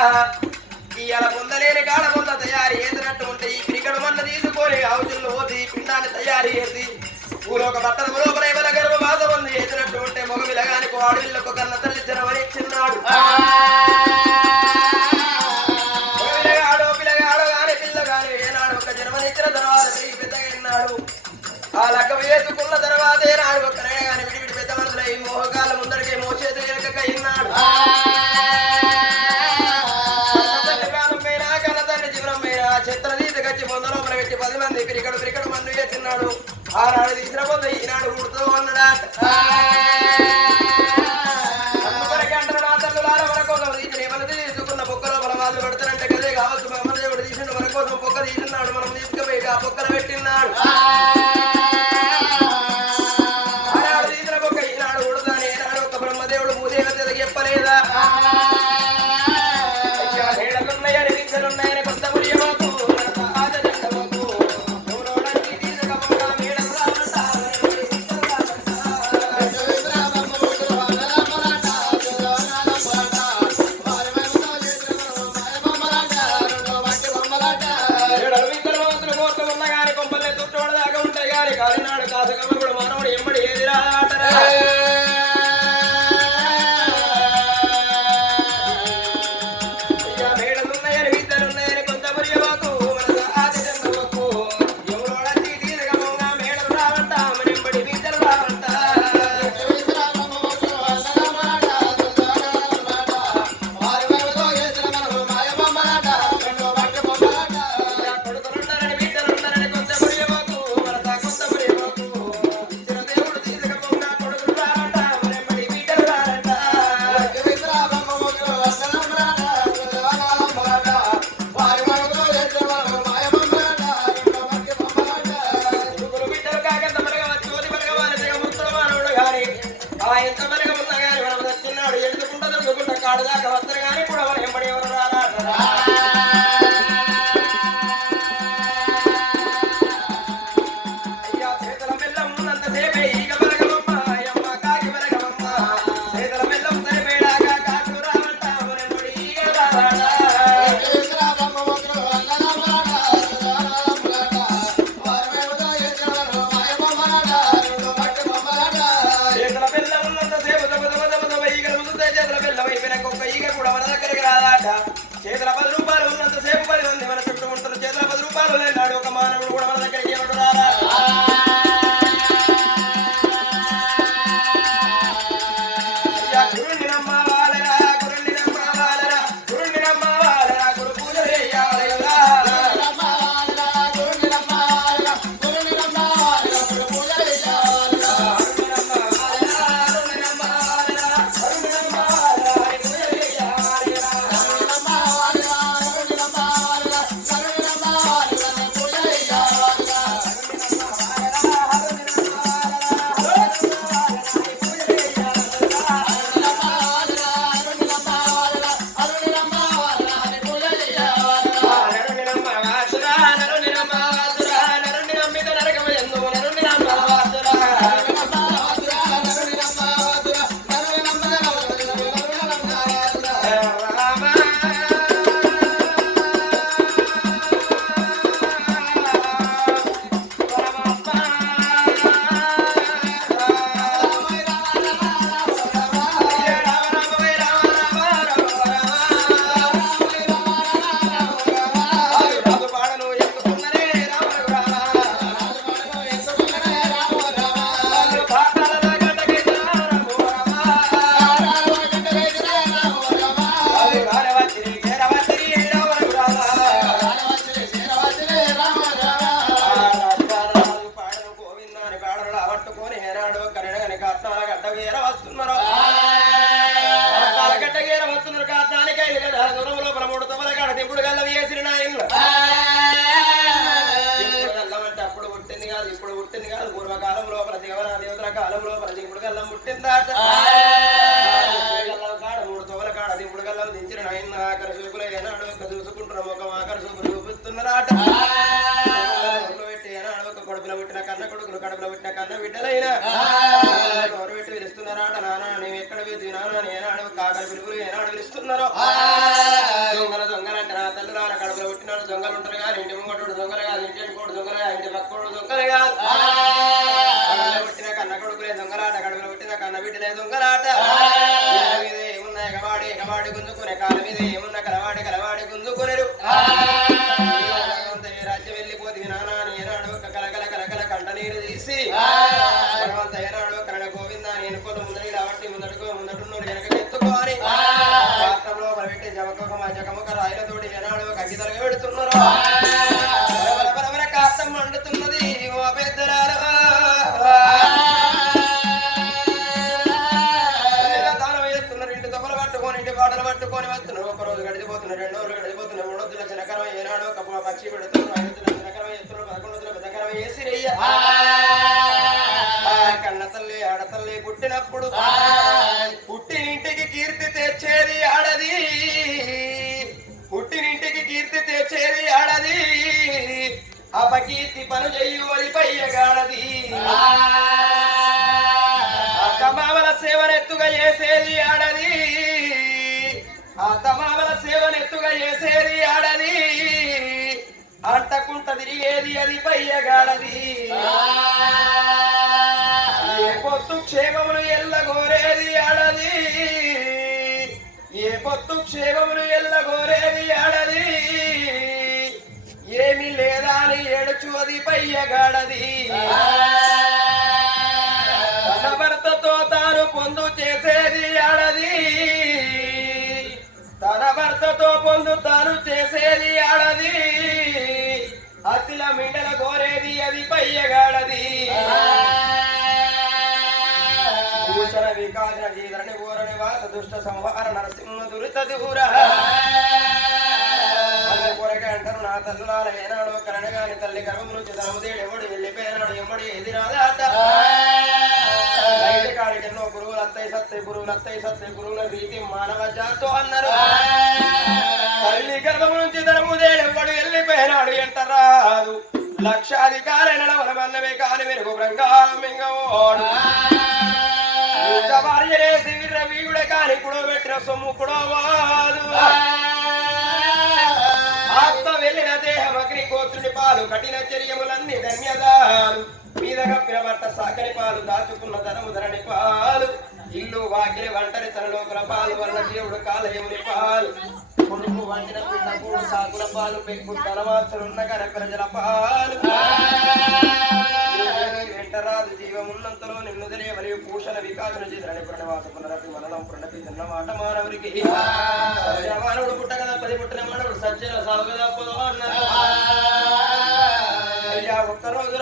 ఇవాళ పొందలేని కాడ పొంద తయారు చేసినట్టు ఉంటే ఈ క్రికెట్ మొన్న తీసుకొని హౌసుల్లో ఓది పిండాన్ని తయారు చేసి ఊరొక బట్టల మరొక రేవల గర్వ బాధ ఉంది చేసినట్టు ఉంటే మొగ విలగానికి ఆడవిల్లకు కన్న తల్లి జనవరి ఇచ్చిన్నాడు చిత్తలని గచ్చి బొందలో మన పది మంది ఇక్కడ పిరికడు మందు వేసినాడు ఆనాడు తీసిన బొంద ఈనాడు కుడుతూ అన్నాడు సాధకమగుణ ఎత్తమనిగా ఉన్నా గారి మనం తెచ్చున్నాడు? ఎడుకుంటా దొరుకుంటా వస్తారు గాని కాదు ఇప్పుడు పుట్టింది కాదు. పూర్వకాలం లోపల దేవరా దేవతల కాలం లోపల దిగుడు గల్లం పుట్టిందాట కాడ మూడు తోల కాడ దిగుడు గల్లం దించిన ఆయన ఆకర చూపులు ఏనాడు ఒక చూసుకుంటున్నాం ఒక ఆకర చూపులు చూపిస్తున్నారాట కడుపులో పుట్టిన కన్న కొడుకులు కడుపులో పుట్టిన కన్న బిడ్డలైన. ఎవరు పెట్టి నానా నేను ఎక్కడ పెట్టి నానా ఏనాడు కాకర పిలుపులు ఏనాడు పిలుస్తున్నారో పక్కడు దొంగలు కాదు కడుపులో పుట్టిన కన్న కొడుకులే దొంగలాట కడుపులో పుట్టిన కన్న బిడ్డలే దొంగలాట. వీళ్ళ మీద ఏమున్నాయి కవాడి కవాడి గుంజుకునే కాళ్ళ మీద ఏమున్న కలవాడి కలవాడి గుంజుకునేరు. రాజ్యం వెళ్ళిపోతుంది నానా అని ఏనాడు ఒక కలకల కలకల కంట నీరు తీసి. భగవంత ఏనాడు కరణ గోవింద అని ఎన్నుకోలు ముందడి రావట్టి ముందడుకో ముందడున్నోడు వెనక ఎత్తుకోని పాత్రంలో పెట్టి జమకొక మా జగముక రాయిలతోటి ఏనాడు బాటలు పట్టుకొని వస్తున్నారు ఒక రోజు గడిచిపోతున్నారు రెండు రోజులు గడిచిపోతున్నారు మూడు రోజుల చిన్నకరం ఏనాడు ఒక పక్షి పెడుతున్నారు ఐదు రోజుల చిన్నకరం ఎత్తున్నారు పదకొండు రోజుల పెద్దకరం వేసి రెయ్య. కన్న తల్లి ఆడతల్లి పుట్టినప్పుడు పుట్టినింటికి కీర్తి తెచ్చేది ఆడది. పుట్టినింటికి కీర్తి తెచ్చేది ఆడది. అపకీర్తి పను చెయ్యు అది పయ్యగాడది. అత్తమామల సేవనెత్తుగా చేసేది ఆడది. అత్తమామల సేవనెత్తుగా చేసేది ఆడది. అంటకుంట తిరిగేది అది పయ్యగాడది. ఏ పొత్తు క్షేమమును ఎల్లగోరేది ఆడది. ఏ పొత్తు క్షేమమును ఎల్లగోరేది ఆడది. ఏమి లేదా అని ఏడుచు అది పయ్యగాడది. భర్తతో పొందుతాను చేసేది ఆడది. అతిల మిండల కోరేది అది పయ్యగాడది. భూషణ వికాసన జీధరణి ఊరని వాస దుష్ట సంహార నరసింహ దురిత దూర. కొరక ఏనాడు కరణగాని తల్లి గర్భం నుంచి ధర్మదేడు ఎవడు వెళ్ళిపోయినాడు ఎమ్మడి ఎదిరాదాట బయట ఎన్నో గురువులు అత్తయ్య సత్తయ్య గురువులు అత్తయ్య సత్తయ్య గురువుల రీతి మానవ జాతో అన్నారు. తల్లి గర్భం నుంచి ధర్మదేడు ఎవడు వెళ్ళిపోయినాడు ఎంట రాదు. లక్షాధికారైన వనమన్నమే కాని మెరుగు బృంగాలం భార్య భార్యలేసి వీరుడే కాని కుడో పెట్టిన సొమ్ము కూడా వాదు ఆత్మ వెళ్ళిన దేహం అగ్ని కోత్రుడి పాలు కఠిన చర్యములన్నీ ధన్యదాలు. మీద కప్పిన సాకరి పాలు దాచుకున్న ధనము ధరణి పాలు. ఇల్లు వాకిలి వంటరి తన లోపల పాలు వల్ల దేవుడు కాలయముని పాలు. కొడుకు వండిన పిల్ల సాకుల పాలు పెక్కు తలవాసులున్న గర ప్రజల పాలు. ఉన్నంతలో నిన్నుదలే మరియు పోషణ వికాసన చేసిన ప్రణవాస పునరపి మననం ప్రణపి తిన్న మాట మానవుడికి మానవుడు పుట్టగల పది పుట్టిన మానవుడు సజ్జన సాగు ఒక్క రోజు